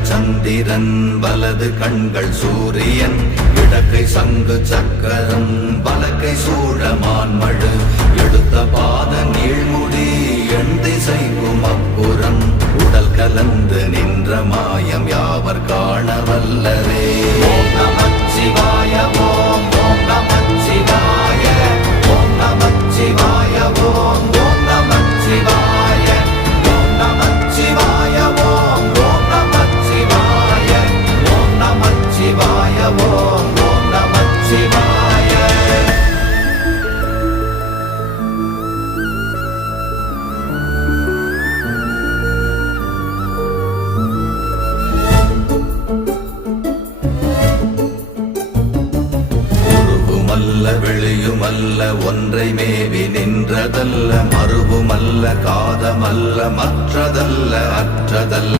இடங்கள் சந்திரன் வலது கண்கள் சூரியன் இடக்கை சங்கு சக்கரம் வலக்கை சூழமான்மழு எடுத்த பாத நீழ்முடி எண் திசைக்கும் அப்புறம் உடல் கலந்து நின்ற மாயம் யாவர் காண வல்லரே. ஓம் நமச்சிவாய ஓம் ஓம் நமச்சிவாய ஓம் நமச்சிவாய ஓம் ஓம் நமச்சிவாய ஓம் நமச்சிவாய ஓம் ஓம் நமச்சிவாய ஓம் நமச்சிவாய ஓம் ஓம் நமச்சிவாய. வெளியுமல்ல ஒன்றை மேவி நின்றதல்ல மறுவுமல்ல காதமல்ல மற்றதல்ல அற்றதல்ல